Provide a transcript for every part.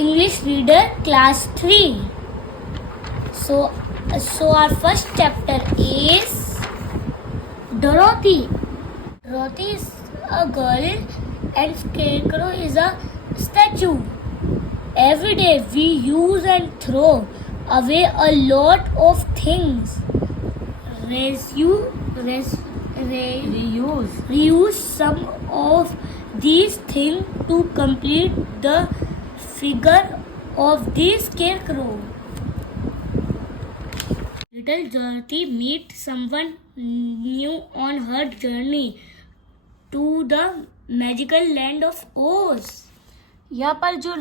English Reader Class 3. So our first chapter is Dorothy. Dorothy is a girl and Scarecrow is a statue. Every day we use and throw away a lot of things. Reuse some of these things to complete the figure of the Scarecrow. Little Dorothy meets someone new on her journey to the magical land of Oz. यहाँ पर जो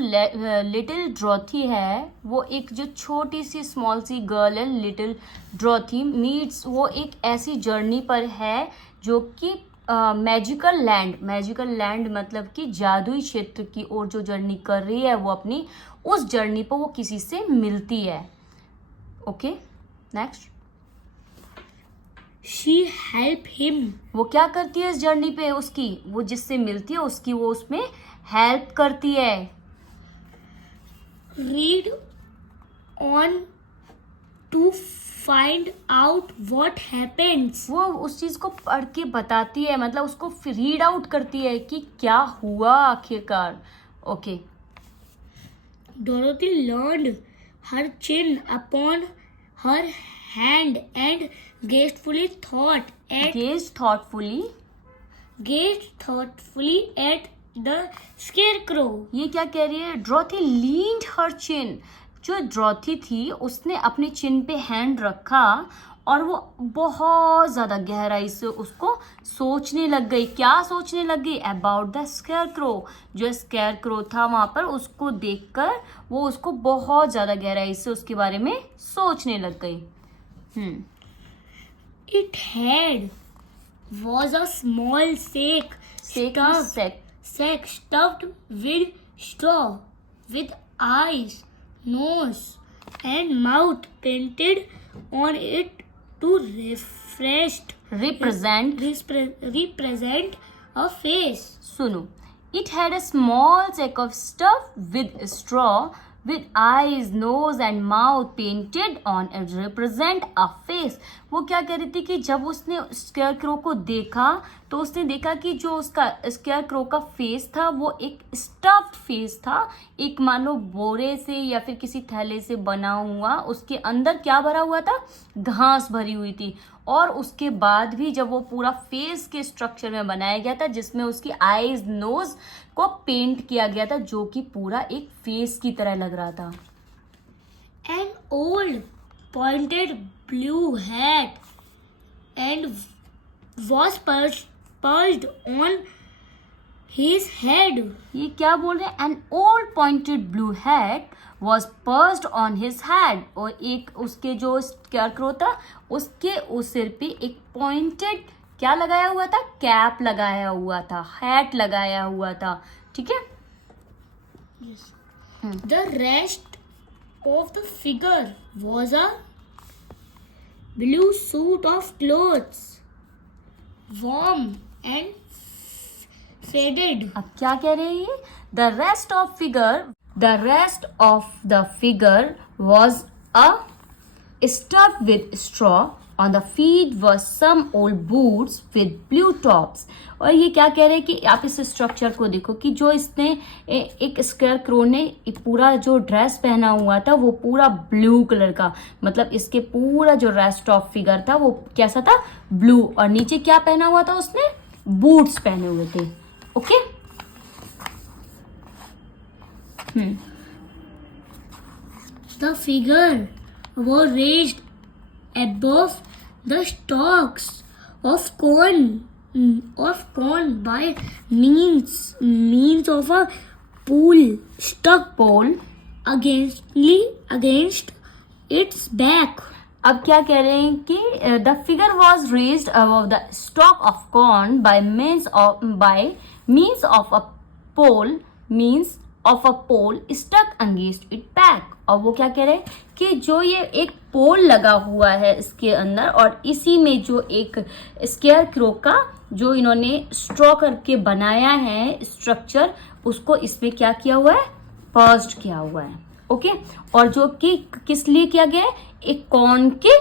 little ड्रॉथी है वो एक जो छोटी C small C girl है, little ड्रॉथी meets, वो एक ऐसी जर्नी पर है जो कि मैजिकल लैंड मतलब कि जादुई क्षेत्र की ओर जो जर्नी कर रही है, वो अपनी उस जर्नी पर वो किसी से मिलती है. Okay, next. She help him. वो क्या करती है इस जर्नी पे, उसकी वो जिससे मिलती है उसकी वो उसमें हेल्प करती है. Read on to find out what happens. वो उस चीज को पढ़ के बताती है, मतलब उसको रीड आउट करती है कि क्या हुआ आखिरकार. Okay. Dorothy leaned her chin upon her hand and gazed thoughtfully at the Scarecrow. ये क्या कह रही है? ड्रॉथी लीन्ड हर चिन. जो ड्रॉथी थी उसने अपने चिन पे हैंड रखा और वो बहुत ज़्यादा गहराई से उसको सोचने लग गई. क्या सोचने लग गई? About the scarecrow. जो स्केयरक्रो था वहाँ पर, उसको देखकर वो उसको बहुत ज़्यादा गहराई से उसके बारे में सोचने लग गई. It had was a small sack stuffed with straw, with eyes, nose, and mouth painted on it to represent a face. सुनो. It had a small sack of stuff with straw, with eyes, nose and mouth painted on it represent a face. वो क्या कह रही थी कि जब उसने scarecrow को देखा तो उसने देखा कि जो उसका स्केयरक्रो का फेस था वो एक स्टफ्ड फेस था. एक मान लो बोरे से या फिर किसी थैले से बना हुआ. उसके अंदर क्या भरा हुआ था? घास भरी हुई थी. और उसके बाद भी जब वो पूरा फेस के स्ट्रक्चर में बनाया गया था, जिसमें उसकी आईज, नोज को पेंट किया गया था, जो कि पूरा एक फेस की तरह लग रहा था. An old pointed blue hat and was perched on his head. ये क्या बोल रहे हैं? An old pointed blue hat was perched on his head. और एक उसके जो स्केयरक्रो था उसके उस सिर पे एक पॉइंटेड क्या लगाया हुआ था? कैप लगाया हुआ था, हैट लगाया हुआ था. ठीक है. Yes. The rest of the figure was a blue suit of clothes, warm and faded. अब क्या कह रहे हैं ये? The rest of the figure was a stuffed with straw. On the feet were some old boots with blue tops. और ये क्या कह रहे हैं कि आप इस स्ट्रक्चर को देखो कि जो इसने एक स्केयरक्रो ने पूरा जो ड्रेस पहना हुआ था वो पूरा ब्लू कलर का, मतलब इसके पूरा जो रेस्ट ऑफ फिगर था वो कैसा था? ब्लू. और नीचे क्या पहना हुआ था उसने? बूट्स पहने हुए थे. Okay. The figure was raised above the stalks of corn by means of a pole against its back. अब क्या कह रहे हैं कि the figure was raised above the stock of corn by means of a pole stuck against its back. और वो क्या कह रहे हैं कि जो ये एक पोल लगा हुआ है इसके अंदर, और इसी में जो एक स्केयरक्रो का जो इन्होंने स्ट्रॉ करके बनाया है स्ट्रक्चर, उसको इसमें क्या किया हुआ है? फर्स्ट किया हुआ है, ओके। और जो कि किस लिए किया गया है, एक कॉर्न के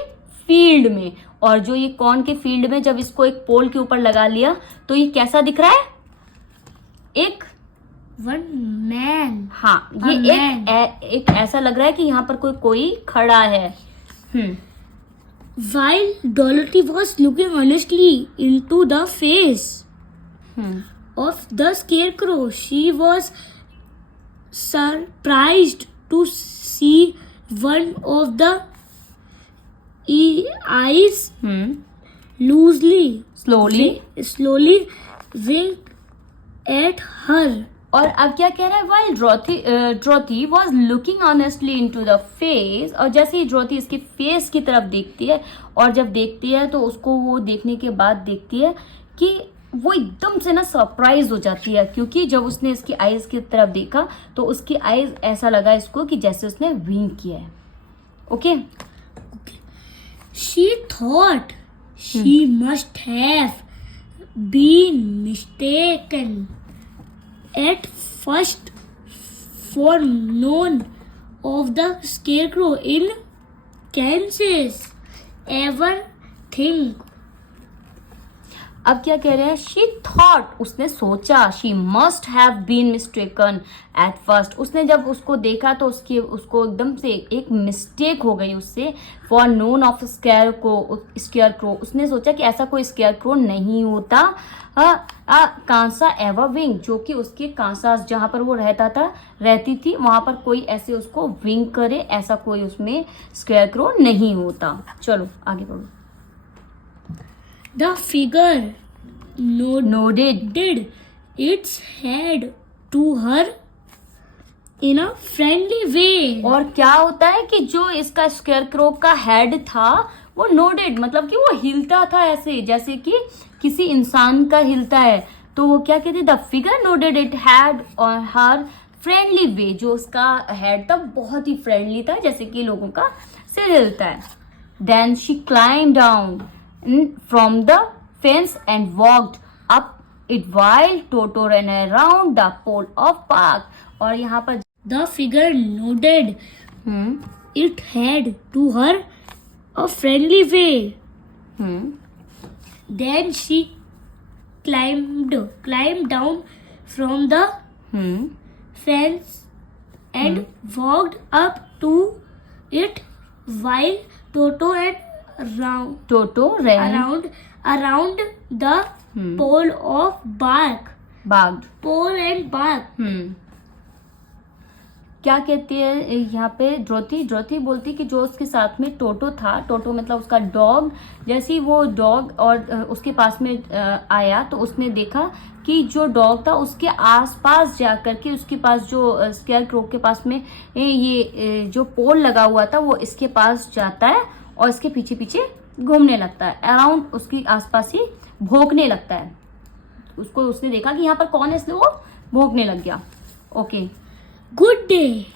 फील्ड में। और जो ये कॉर्न के फील्ड में जब इसको एक पोल के ऊपर लगा लिया तो ये कैसा दिख रहा है, एक One man. हाँ, A ये man. एक ऐसा लग रहा है कि यहाँ पर कोई खड़ा है। While Dorothy was looking honestly into the face of the scarecrow, she was surprised to see one of the eyes slowly wink at her. और अब क्या कह रहा है, while Dorothy was looking honestly into the face, और जैसे ही Dorothy इसके face की तरफ देखती है, और जब देखती है तो उसको वो देखने के बाद देखती है कि वो एकदम से ना सरप्राइज हो जाती है, क्योंकि जब उसने इसकी आईज की तरफ देखा तो उसकी आईज ऐसा लगा इसको कि जैसे उसने विंक किया है, okay. She thought she must have been mistaken at first for none of the scarecrow in Kansas ever think. अब क्या कह रहे हैं, शी थॉट, उसने सोचा, she must have been mistaken at first, उसने जब उसको देखा तो उसको एकदम से एक मिस्टेक हो गई उससे, for known of square crow, उसने सोचा कि ऐसा कोई स्केयर क्रो नहीं होता, कांसा एवर विंग, जो कि उसके कांसा जहाँ पर वो रहती थी वहां पर कोई ऐसे उसको विंग करे, ऐसा कोई उसमें स्केयर क्रो नहीं होता। चलो आगे बढ़ो। The figure nodded its head to her in a friendly way. और क्या होता है कि जो इसका स्केयरक्रो का हेड था वो नोडेड, मतलब कि वो हिलता था ऐसे जैसे कि किसी इंसान का हिलता है, तो वो क्या कहते, the figure nodded it had on her friendly way, जो उसका हेड था बहुत ही फ्रेंडली था, जैसे कि लोगों का सिर हिलता है। Then she climb down from the fence and walked up it while Toto ran around the pole of park. और यहाँ पर the figure nodded its head to her a friendly way. Then she climbed down from the fence and walked up to it while Toto ran around the pole of bark. Pole and bark. क्या कहती है यहाँ पे Dorothy बोलती कि जो उसके साथ में टोटो था, टोटो मतलब उसका डॉग, जैसे ही वो डॉग और उसके पास में आया तो उसने देखा कि जो डॉग था उसके आसपास जाकर के उसके पास जो स्केयर क्रो के पास में ये जो पोल लगा हुआ था वो इसके पास जाता है और इसके पीछे पीछे घूमने लगता है, अराउंड उसके आसपास ही भौंकने लगता है। उसको उसने देखा कि यहाँ पर कौन है, इसलिए वो भौंकने लग गया, okay. Good day,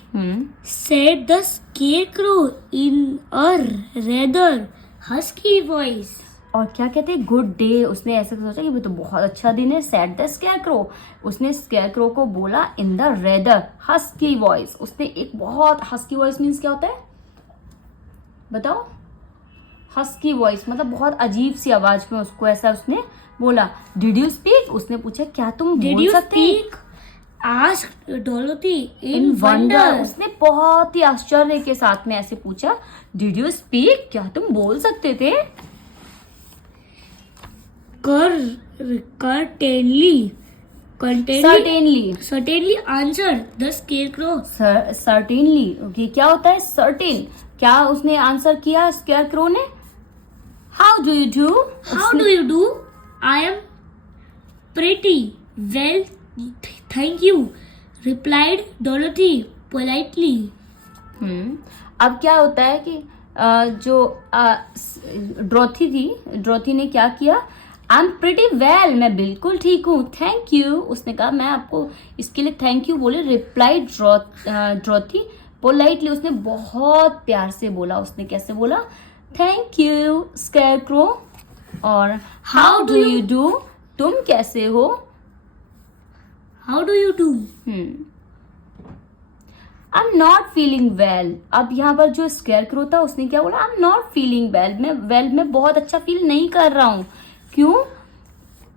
said the scarecrow in a rather husky voice. और क्या कहते हैं, गुड डे, उसने ऐसे सोचा कि वो तो बहुत अच्छा दिन है। सेड द स्केयरक्रो, उसने स्केयरक्रो को बोला in the rather husky voice, उसने एक बहुत हस्की वॉइस मीन्स क्या होता है बताओ? हस्की वॉइस मतलब बहुत अजीब सी आवाज में उसको ऐसा उसने बोला। डिड यू स्पीक, उसने पूछा क्या तुम बोल सकते हैं? Asked Dorothy in wonder. उसने बहुत ही आश्चर्य के साथ में ऐसे पूछा, डिड यू स्पीक, क्या तुम बोल सकते थे? Certainly answered the scarecrow. Certainly, okay, क्या होता है certain? क्या उसने आंसर किया स्केयरक्रो ने? How do you do? How do you do? I am pretty well, thank you, replied Dorothy politely. अब क्या होता है कि जो ड्रोथी ने क्या किया? आई एम प्रिटी वेल, मैं बिल्कुल ठीक हूँ, थैंक यू, उसने कहा मैं आपको इसके लिए थैंक यू बोले। रिप्लाई ड्रोथी पोलाइटली, उसने बहुत प्यार से बोला। उसने कैसे बोला? Thank you scarecrow. और हाउ डू यू डू, तुम कैसे हो? How do you do. I am not feeling well. अब यहाँ पर जो स्केयर क्रो था उसने क्या बोला, I am not feeling well, मैं बहुत अच्छा फील नहीं कर रहा हूँ। क्यों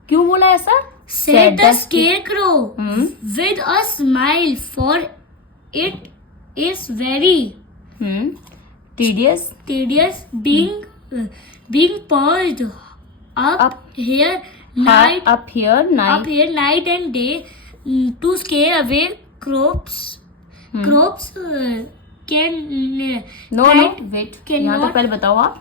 क्यों बोला ऐसा? Said the scarecrow with a smile, for it is very tedious being perched up here night and day to scare away crops can no wait, यहाँ तो cannot पहले बताओ आप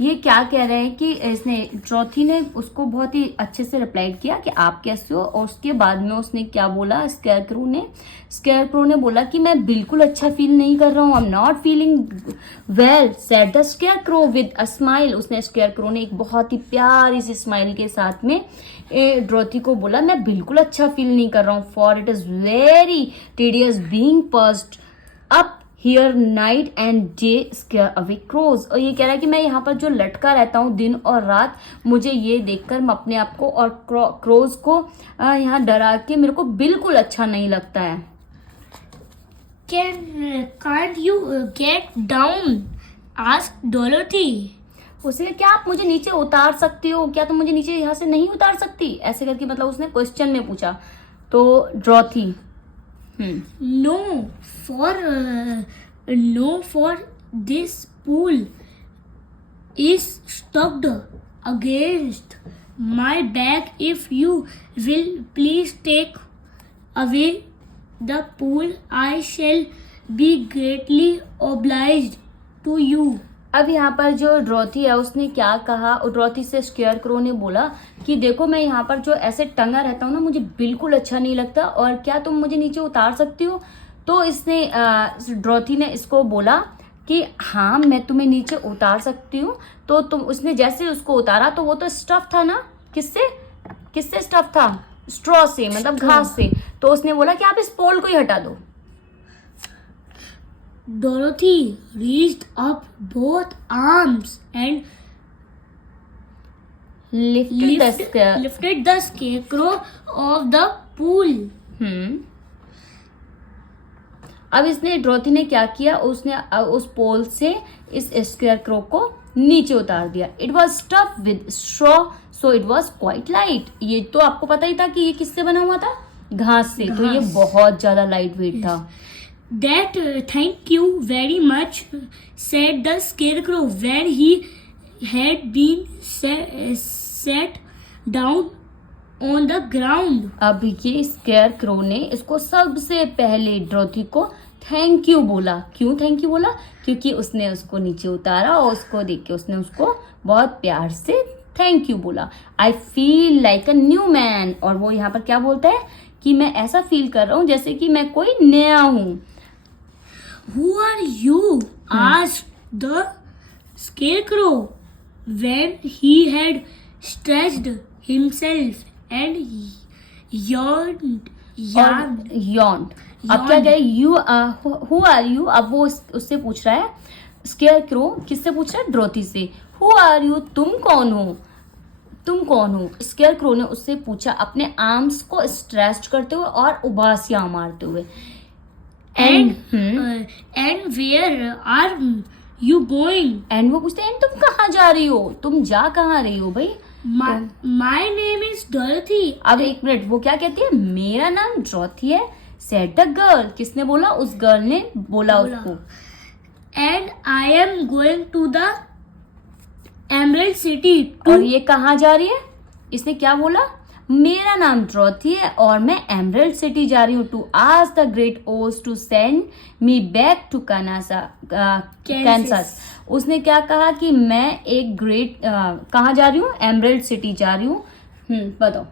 ये क्या कह रहे हैं कि इसने ड्रोथी ने उसको बहुत ही अच्छे से रिप्लाई किया कि आप कैसे हो, और उसके बाद में उसने क्या बोला, स्केयरक्रो ने बोला कि मैं बिल्कुल अच्छा फील नहीं कर रहा हूँ, I am not feeling well, said the scarecrow with a smile. उसने स्केयरक्रो ने एक बहुत ही प्यारी सी स्माइल के साथ में ड्रोथी को बोला मैं बिल्कुल अच्छा फील नहीं कर रहा हूँ, for it is very tedious being perched up here night and day scare away crows. और ये कह रहा है कि मैं यहाँ पर जो लटका रहता हूँ दिन और रात, मुझे ये देखकर मैं अपने आप को और क्रोज को यहाँ डरा के मेरे को बिल्कुल अच्छा नहीं लगता है। can't you get down? asked Dorothy. उसे क्या आप मुझे नीचे उतार सकती हो, क्या तुम मुझे नीचे यहाँ से नहीं उतार सकती, ऐसे करके मतलब उसने क्वेश्चन में पूछा। तो Dorothy No, for this pool is stuck against my back. If you will please take away the pool, I shall be greatly obliged to you. अब यहाँ पर जो ड्रोथी है उसने क्या कहा, ड्रोथी से स्केयरक्रो ने बोला कि देखो मैं यहाँ पर जो ऐसे टंगा रहता हूँ ना, मुझे बिल्कुल अच्छा नहीं लगता, और क्या तुम मुझे नीचे उतार सकती हो? तो इसने ड्रोथी ने इसको बोला कि हाँ मैं तुम्हें नीचे उतार सकती हूँ। तो उसने जैसे उसको उतारा तो वो तो स्टफ था ना, किससे स्टफ था? स्ट्रॉ से, मतलब घास से। तो उसने बोला कि आप इस पोल को ही हटा दो। Dorothy reached up both arms and lifted the scarecrow of the pool. अब इसने ड्रोथी ने क्या किया, उसने उस पोल से इस स्केयरक्रो को नीचे उतार दिया। It was stuff with straw so it was quite light. ये तो आपको पता ही था कि ये किससे बना हुआ था, घास से। तो ये बहुत ज्यादा लाइट वेट था। That thank you very much, said the scarecrow when he had been set down on the ground. अब ये स्केयरक्रो ने इसको सबसे पहले ड्रोथी को थैंक यू बोला। क्यों थैंक यू बोला? क्योंकि उसने उसको नीचे उतारा और उसको देख के उसने उसको बहुत प्यार से थैंक यू बोला। I feel like a new man. और वो यहाँ पर क्या बोलता है कि मैं ऐसा फील कर रहा हूँ जैसे कि मैं कोई नया हूँ। Who are you? asked the scarecrow when he had stretched himself and yawned. अब क्या कहे, यू हु आर यू? अब वो उससे पूछ रहा है, स्केयरक्रो किससे पूछ रहा है? ड्रोथी से। Who are you? तुम कौन हो? स्केयरक्रो ने उससे पूछा अपने आर्म्स को स्ट्रेच करते हुए और उबासियां मारते हुए। And where are you going? And वो पूछते हैं तुम कहाँ जा रही हो, तुम जा कहाँ रही हो भाई? My name is Dorothy. अब एक मिनट, वो क्या कहती है? मेरा नाम ड्रोथी है। Said the girl. किसने बोला? उस गर्ल ने बोला उसको। And I am going to the Emerald City. और ये कहाँ जा रही है? इसने क्या बोला? मेरा नाम ड्रोथी है और मैं एमरल्ड सिटी जा रही हूँ to ask the great Oz to send me back to Kansas. उसने क्या कहा कि मैं एक ग्रेट कहाँ जा रही हूँ? एमरल्ड सिटी जा रही हूँ। बताओ।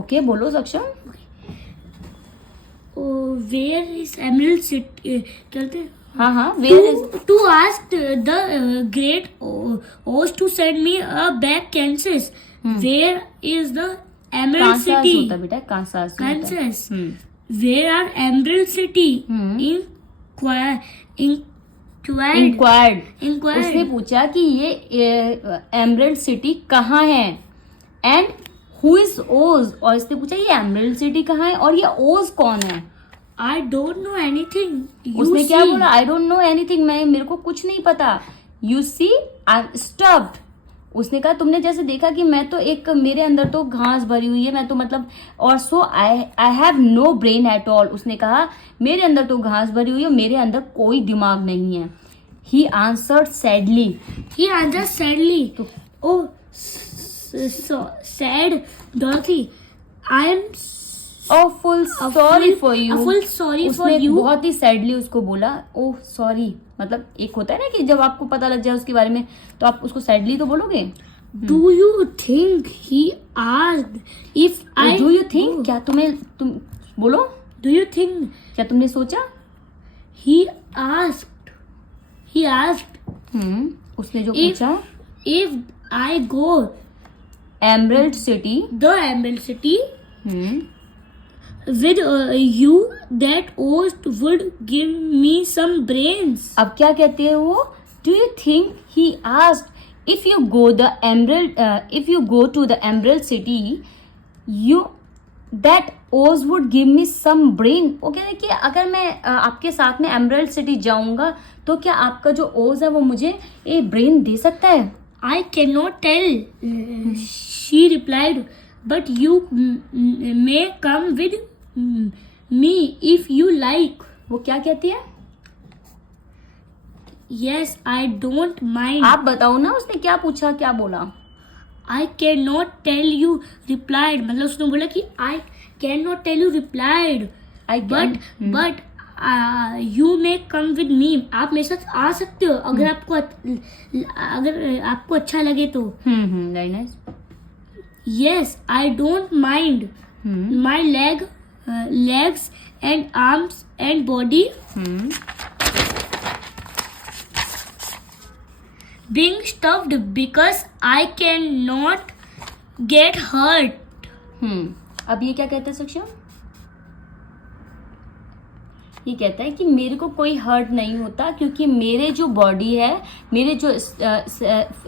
ओके बोलो सक्षम। Where is Emerald City? कहते हैं हाँ where is to ask the great Oz to send me back Kansas. Where is the Emerald City? होता बेटा, कांसास होता। Kansas. Where are Emerald City? Inquired. उसने पूछा कि ये एमरल्ड सिटी कहाँ है। एंड हु इज ओज, और इसने पूछा ये एमरल्ड सिटी कहाँ है और ये ओज कौन है. I don't know anything. You उसने क्या see. बोला, आई डोंट नो एनीथिंग, मेरे को कुछ नहीं पता. You see I am stuffed. उसने कहा तुमने जैसे देखा कि मैं तो एक, मेरे अंदर तो घास भरी हुई है, मैं तो मतलब, और so I have no brain at all. उसने कहा मेरे अंदर तो घास भरी हुई है, मेरे अंदर कोई दिमाग नहीं है. He answered sadly. He answered sadly. Oh, so sad, Dorothy. I am full sorry for you. full sorry for उसने you. बहुत ही सैडली उसको बोला ओह सॉरी. मतलब एक होता है ना कि जब आपको पता लग जाए उसके बारे में तो आप उसको सैडली तो बोलोगे. Do you think he asked if I? Do you think, क्या तुम बोलो, Do you think क्या तुमने सोचा. he asked? He asked उसने जो If- पूछा if I go emerald city the Emerald City with you, that host would give me some brains. अब क्या कहते हैं वो, do you think he asked if you go the Emerald, if you go to the Emerald City you that Oz would give me some brain. वो कह रहे कि अगर मैं आपके साथ में एमरल्ड सिटी जाऊंगा तो क्या आपका जो ओज है वो मुझे एक ब्रेन दे सकता है. I cannot tell, she replied, but you may come with me if you like. वो क्या कहती है, Yes, I don't mind. आप बताओ ना. उसने क्या पूछा, क्या बोला. I cannot tell you, replied. मतलब उसने बोला कि I cannot tell you, replied. I But you may come with me. आप मेरे साथ आ सकते हो अगर आपको अच्छा लगे तो. Very nice. Yes, I don't mind. My legs and arms and body being stuffed because I cannot get hurt. अब ये क्या कहता है सक्षम, ये कहता है कि मेरे को कोई हर्ट नहीं होता क्योंकि मेरे जो बॉडी है, मेरे जो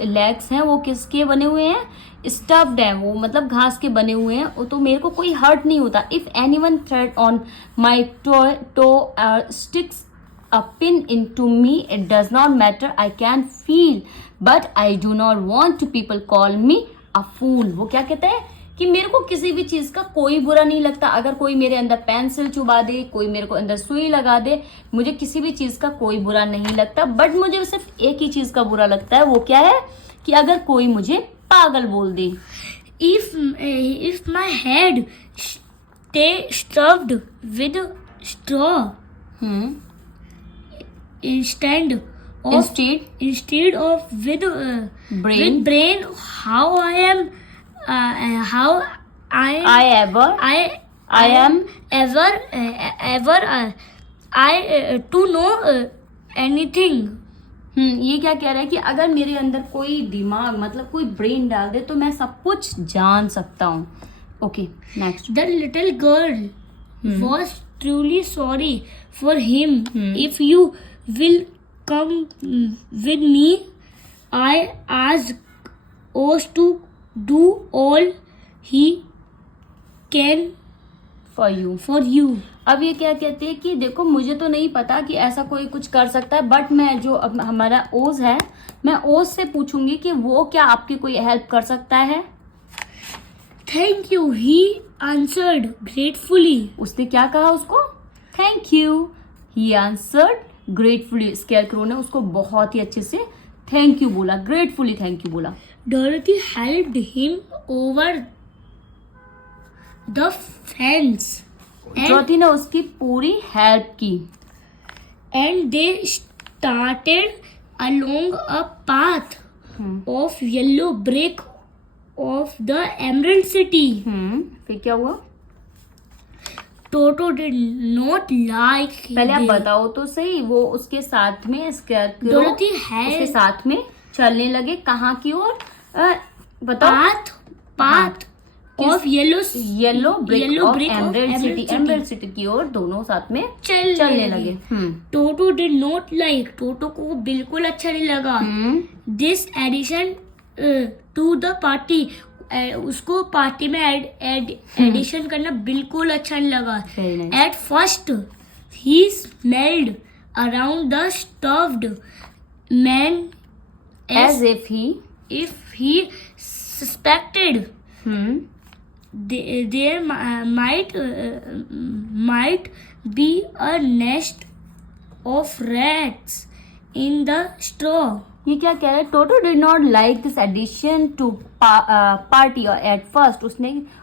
लेग्स हैं वो किसके बने हुए हैं, स्टफ्ड है वो, मतलब घास के बने हुए हैं. वो तो मेरे को कोई हर्ट नहीं होता. If anyone thread on my toe sticks a pin into me, it does not matter, I can feel, but I do not want to people call me a fool. वो क्या कहता है कि मेरे को किसी भी चीज का कोई बुरा नहीं लगता. अगर कोई मेरे अंदर पेंसिल चुबा दे, कोई मेरे को अंदर सुई लगा दे, मुझे किसी भी चीज का कोई बुरा नहीं लगता. बट मुझे सिर्फ एक ही चीज का बुरा लगता है. वो क्या है कि अगर कोई मुझे पागल बोल दे. If my head stay stuffed with straw instead of with brain, how I am to know anything. ये क्या कह रहा है कि अगर मेरे अंदर कोई दिमाग मतलब कोई ब्रेन डाल दे तो मैं सब कुछ जान सकता हूँ. Okay next. The little girl was truly sorry for him. If you will come with me, I ask Oz to do all he can for you. for you. अब ये क्या कहते हैं कि देखो मुझे तो नहीं पता कि ऐसा कोई कुछ कर सकता है, बट मैं जो अब हमारा ओज है, मैं ओज से पूछूंगी कि वो क्या आपकी कोई हेल्प कर सकता है. Thank you, he answered gratefully. उसने क्या कहा उसको, thank you. He answered gratefully. Scarecrow ने उसको बहुत ही अच्छे से थैंक यू बोला, ग्रेटफुली थैंक यू बोला. Dorothy helped him over the fence. ज्योति ने उसकी पूरी हेल्प की. And they started along a path of yellow brick of the Emerald City. फिर क्या हुआ, Toto did not like पहले आप this. बताओ तो सही. वो उसके साथ में स्केयरक्रो Dorothy उसके had साथ में चलने लगे. कहाँ की ओर, बताओ. path of yellow brick of brick of emerald Emerald city. City. Emerald city की ओर दोनों साथ में चलने चलने लगे. टोटो did not like. टोटो को वो बिल्कुल अच्छा नहीं लगा. This addition to the party. उसको पार्टी में एडिशन करना बिल्कुल अच्छा नहीं लगा. Very nice. At first, he smelled around the stuffed man As if he suspected hmm, there might be a nest of rats in the straw. ये क्या कह रहा है? Toto did not like this addition to party at first.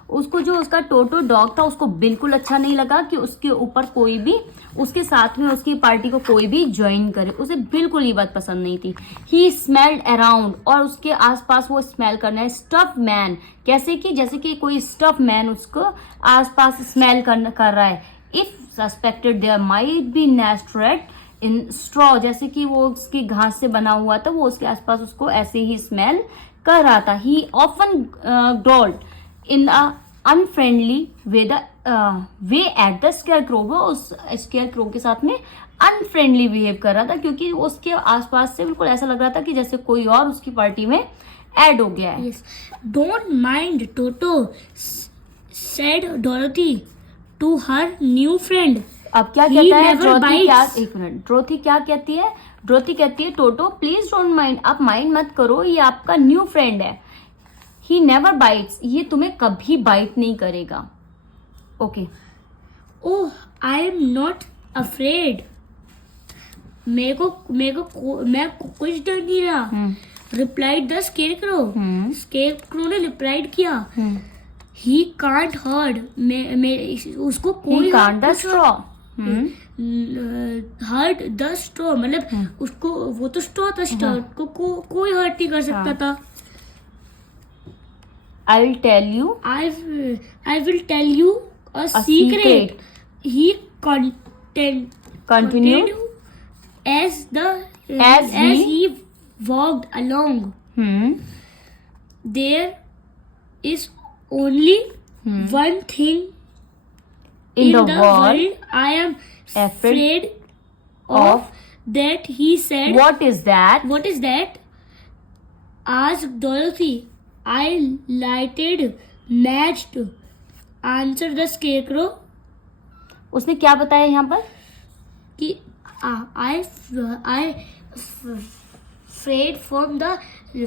उसको जो उसका टोटो dog था उसको बिल्कुल अच्छा नहीं लगा कि उसके ऊपर कोई भी उसके साथ में उसकी पार्टी को कोई भी ज्वाइन करे. उसे बिल्कुल ये बात पसंद नहीं थी. ही स्मेल्ड अराउंड, और उसके आसपास वो स्मेल करना है. स्टफ मैन, कैसे कि जैसे कि कोई स्टफ मैन उसको आसपास स्मेल कर रहा है. If suspected there might be nest rat in straw, जैसे कि वो उसकी घास से बना हुआ था, वो उसके आसपास उसको ऐसे ही स्मेल कर रहा था. ही often growled in a unfriendly way at the scarecrow. वो उस स्केयरक्रो के साथ में अनफ्रेंडली बिहेव कर रहा था, क्योंकि उसके आसपास से बिल्कुल ऐसा लग रहा था कि जैसे कोई और उसकी पार्टी में ऐड हो गया है. Yes. Don't mind, Toto, said Dorothy to her new friend. अब क्या He कहता है never ड्रोथी? क्या, bites. एक मिनट, ड्रोथी क्या कहती है? ड्रोथी कहती है टोटो प्लीज डोंट माइंड, आप माइंड मत करो, ये आपका न्यू फ्रेंड है. ही नेवर बाइट्स, ये तुम्हें कभी बाइट नहीं करेगा. Okay. Oh, I am not afraid. मैं कुछ डर नहीं रहा. Replied the scarecrow. Scarecrow ने replied किया. He can't hurt. मैं उसको कोई He can't the straw. Hurt the straw, मतलब उसको, वो तो स्ट्रॉ था, स्ट्रॉ को कोई हर्ट नहीं कर सकता था. I will tell you. I will tell you a secret. He continued as he walked along. There is only one thing in the world I am afraid of. That, he said. What is that? What is that? Asked Dorothy. I lighted matched, answered the scarecrow. उसने क्या बताया यहाँ पर? कि I afraid from the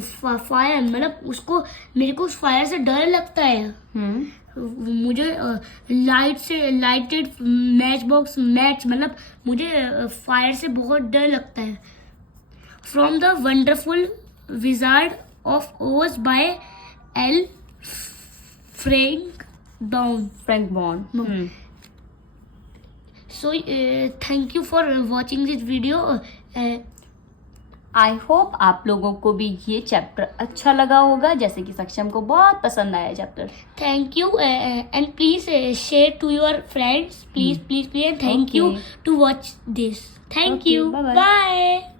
fire, मतलब उसको, मेरे को उस फायर से डर लगता है. मुझे लाइटेड मैच मतलब मुझे फायर से बहुत डर लगता है. From the Wonderful Wizard of Oz by L Frank Baum. So thank you for watching this video. I hope आप लोगों को भी ये चैप्टर अच्छा लगा होगा, जैसे कि सक्षम को बहुत पसंद आया chapter. Thank you and please share to your friends. Please and thank you to watch this. Thank Okay, you. bye-bye. Bye.